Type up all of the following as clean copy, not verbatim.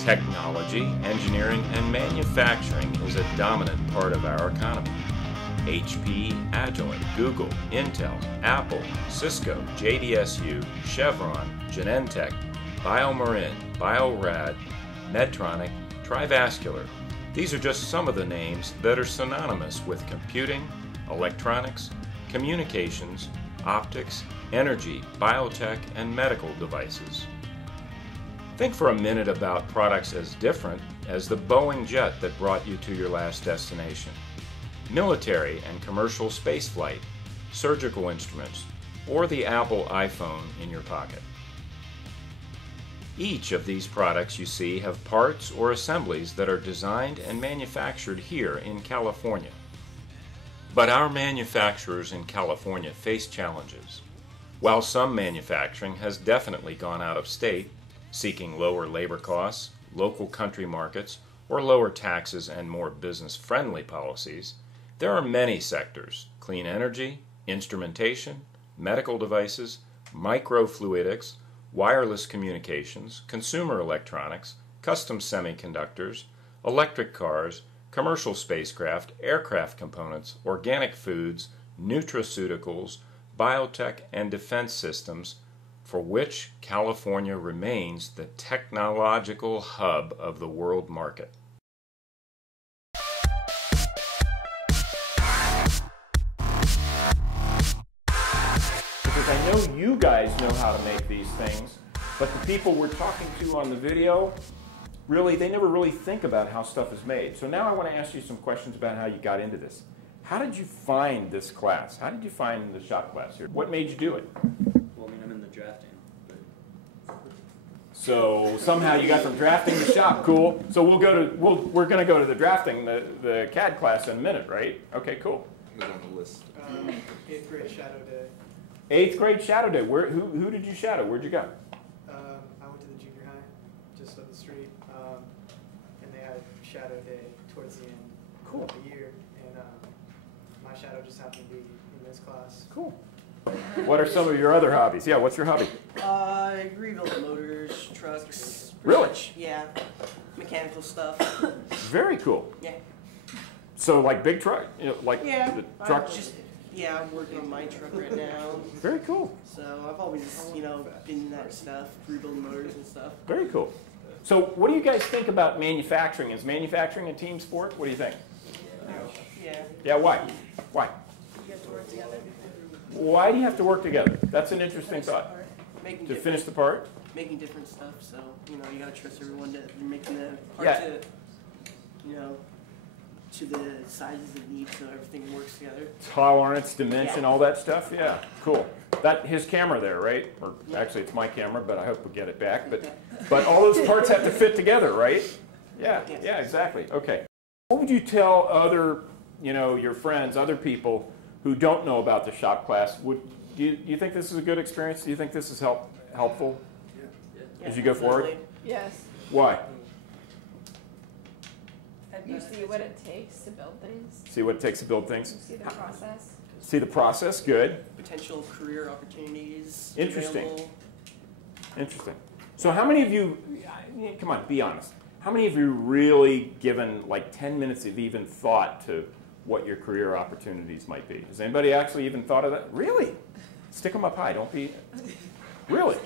Technology, engineering, and manufacturing is a dominant part of our economy. HP, Agilent, Google, Intel, Apple, Cisco, JDSU, Chevron, Genentech, BioMarin, Biorad, Medtronic, Trivascular. These are just some of the names that are synonymous with computing, electronics, communications, optics, energy, biotech, and medical devices. Think for a minute about products as different as the Boeing jet that brought you to your last destination, military and commercial spaceflight, surgical instruments, or the Apple iPhone in your pocket. Each of these products you see have parts or assemblies that are designed and manufactured here in California. But our manufacturers in California face challenges. While some manufacturing has definitely gone out of state, seeking lower labor costs, local country markets, or lower taxes and more business-friendly policies, there are many sectors: clean energy, instrumentation, medical devices, microfluidics, wireless communications, consumer electronics, custom semiconductors, electric cars, commercial spacecraft, aircraft components, organic foods, nutraceuticals, biotech, and defense systems, for which California remains the technological hub of the world market. Because I know you guys know how to make these things, but the people we're talking to on the video, really, they never really think about how stuff is made. So now I want to ask you some questions about how you got into this. How did you find this class? How did you find the shop class here? What made you do it? Well, I mean, I'm in the drafting. So somehow you got from drafting to shop. Cool. So we're going to go to the drafting, the CAD class in a minute, right? Okay, cool. It was on the list. 8th grade shadow day. 8th grade shadow day. Who did you shadow? Where'd you go? I went to the junior high, just up the street, and they had shadow day towards the end of the year, and my shadow just happened to be in this class. Cool. What are some of your other hobbies? Yeah, what's your hobby? I rebuild motors, trucks. Really? Yeah, mechanical stuff. Very cool. Yeah. So like big truck, like Yeah. the truck. Yeah, I'm working on my truck right now. Very cool. So I've always, been in that stuff, rebuilding motors and stuff. Very cool. So what do you guys think about manufacturing? Is manufacturing a team sport? What do you think? Yeah. Yeah, why? Why? You have to work together. Why do you have to work together? That's an interesting thought. To finish the part? Making different stuff, so, you got to trust everyone that you're making the part Yeah. to the sizes it needs so everything works together. Tolerance, dimension, Yeah. all that stuff? Yeah, cool. That his camera there, right? Or actually it's my camera, but I hope we get it back. But all those parts have to fit together, right? Yeah, Yes. yeah, exactly. Okay. What would you tell other, your friends, other people who don't know about the shop class? Do you think this is a good experience? Do you think this is helpful as you go forward? Yes. Why? You see what it takes to build things. See what it takes to build things? You see the process. See the process? Good. Potential career opportunities. Interesting. Available. Interesting. So how many of you, come on, be honest. How many of you really given like 10 minutes of even thought to what your career opportunities might be? Has anybody actually even thought of that? Really? Stick them up high. Don't be. Really?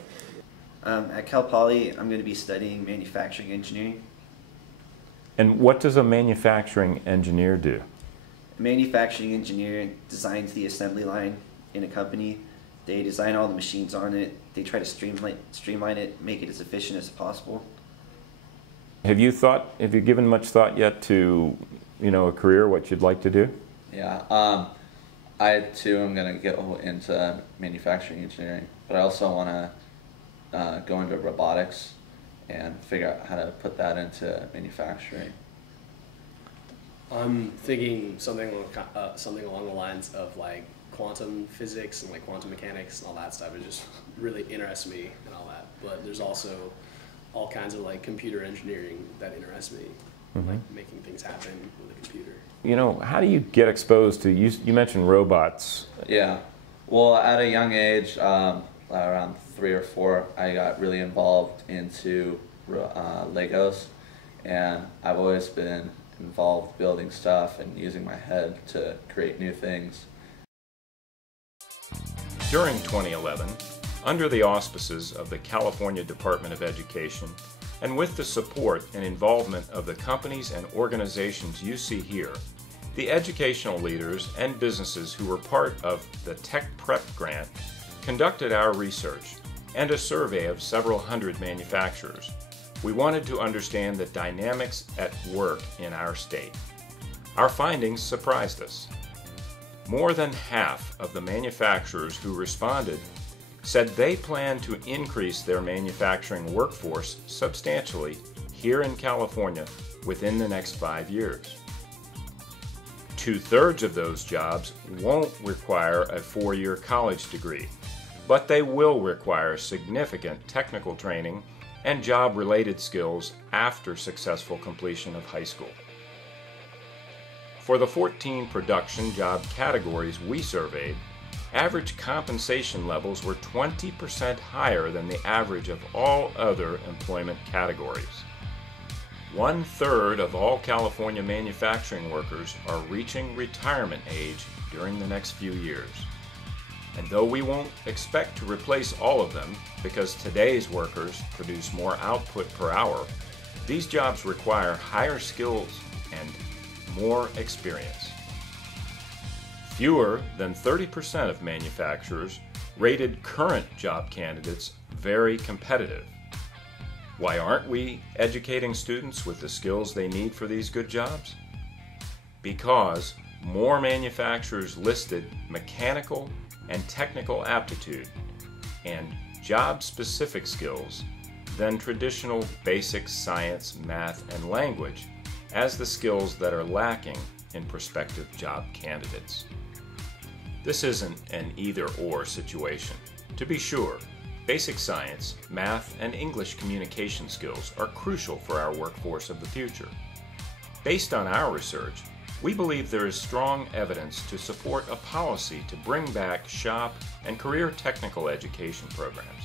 At Cal Poly, I'm going to be studying manufacturing engineering. And what does a manufacturing engineer do? A manufacturing engineer designs the assembly line in a company. They design all the machines on it. They try to streamline it, make it as efficient as possible. Have you given much thought yet to, a career, what you'd like to do? Yeah, I too am going to get into manufacturing engineering, but I also want to go into robotics and figure out how to put that into manufacturing. I'm thinking something along the lines of like quantum physics and like quantum mechanics and all that stuff. It just really interests me and all that. But there's also all kinds of like computer engineering that interests me, like making things happen with a computer. How do you get exposed to, you mentioned robots. Yeah. Well, at a young age, around 3 or 4, I got really involved into Legos, and I've always been involved building stuff and using my head to create new things. During 2011, under the auspices of the California Department of Education, and with the support and involvement of the companies and organizations you see here, the educational leaders and businesses who were part of the Tech Prep Grant conducted our research and a survey of several hundred manufacturers. We wanted to understand the dynamics at work in our state. Our findings surprised us. More than half of the manufacturers who responded said they plan to increase their manufacturing workforce substantially here in California within the next 5 years. 2/3 of those jobs won't require a 4-year college degree, but they will require significant technical training and job-related skills after successful completion of high school. For the 14 production job categories we surveyed, average compensation levels were 20% higher than the average of all other employment categories. 1/3 of all California manufacturing workers are reaching retirement age during the next few years. And though we won't expect to replace all of them because today's workers produce more output per hour, these jobs require higher skills and more experience. Fewer than 30% of manufacturers rated current job candidates very competitive. Why aren't we educating students with the skills they need for these good jobs? Because more manufacturers listed mechanical and technical aptitude and job-specific skills than traditional basic science, math, and language as the skills that are lacking in prospective job candidates. This isn't an either-or situation. To be sure, basic science, math, and English communication skills are crucial for our workforce of the future. Based on our research, we believe there is strong evidence to support a policy to bring back shop and career technical education programs.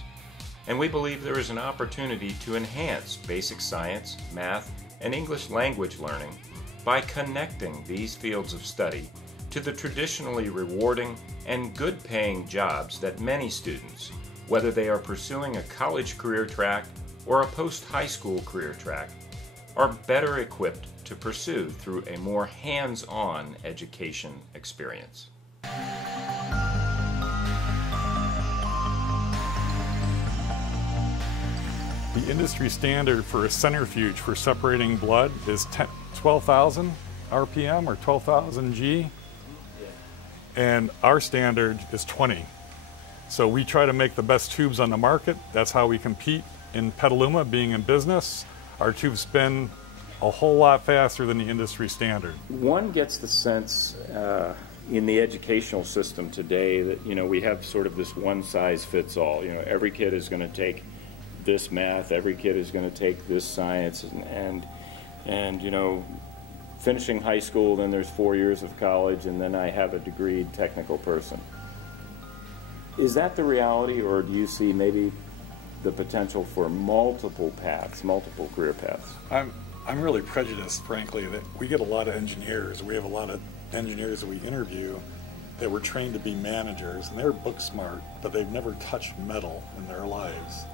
And we believe there is an opportunity to enhance basic science, math, and English language learning by connecting these fields of study to the traditionally rewarding and good-paying jobs that many students, whether they are pursuing a college career track or a post-high school career track, are better equipped to pursue through a more hands-on education experience. The industry standard for a centrifuge for separating blood is 12,000 RPM or 12,000 G, and our standard is 20. So we try to make the best tubes on the market. That's how we compete in Petaluma, being in business. Our tubes spin a whole lot faster than the industry standard. One gets the sense in the educational system today that, we have sort of this one-size-fits-all. Every kid is going to take this math, every kid is going to take this science, and finishing high school, then there's 4 years of college, and then I have a degreed technical person. Is that the reality, or do you see maybe the potential for multiple paths, multiple career paths? I'm really prejudiced, frankly, that we get a lot of engineers. We have a lot of engineers that we interview that were trained to be managers, and they're book smart, but they've never touched metal in their lives.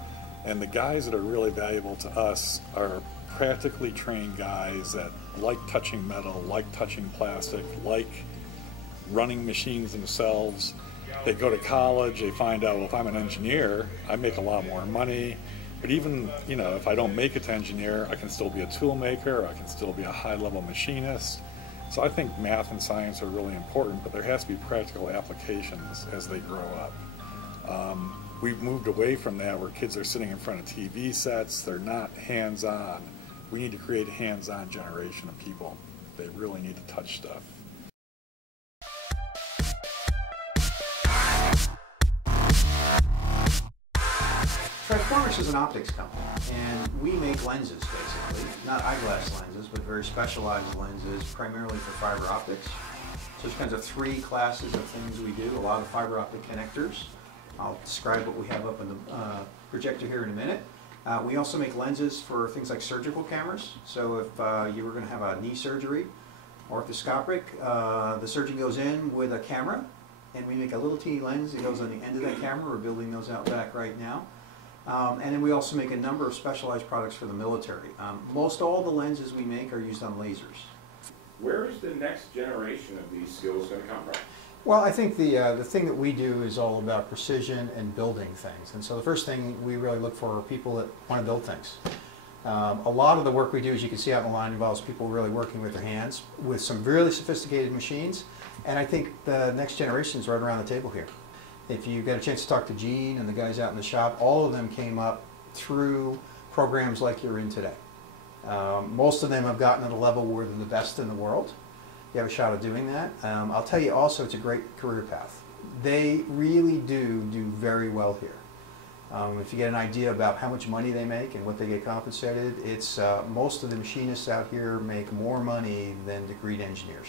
And the guys that are really valuable to us are practically trained guys that like touching metal, like touching plastic, like running machines themselves. They go to college, they find out, well, if I'm an engineer, I make a lot more money. But even, if I don't make it to engineer, I can still be a tool maker, I can still be a high-level machinist. So I think math and science are really important, but there has to be practical applications as they grow up. We've moved away from that where kids are sitting in front of TV sets, they're not hands-on. We need to create a hands-on generation of people. They really need to touch stuff. Transformers is an optics company, and we make lenses, basically. Not eyeglass lenses, but very specialized lenses, primarily for fiber optics. So there's kinds of 3 classes of things we do. A lot of fiber optic connectors. I'll describe what we have up in the projector here in a minute. We also make lenses for things like surgical cameras. So if you were going to have a knee surgery, orthoscopic, the surgeon goes in with a camera, and we make a little teeny lens that goes on the end of that camera. We're building those out back right now. And then we also make a number of specialized products for the military. Most all the lenses we make are used on lasers. Where is the next generation of these skills going to come from? Well, I think the thing that we do is all about precision and building things. And so the first thing we really look for are people that want to build things. A lot of the work we do, as you can see out in the line, involves people really working with their hands with some really sophisticated machines. And I think the next generation is right around the table here. If you get a chance to talk to Gene and the guys out in the shop, all of them came up through programs like you're in today. Most of them have gotten at a level where they're the best in the world. You have a shot of doing that. I'll tell you also, it's a great career path. They really do very well here. If you get an idea about how much money they make and what they get compensated, it's most of the machinists out here make more money than degreed engineers.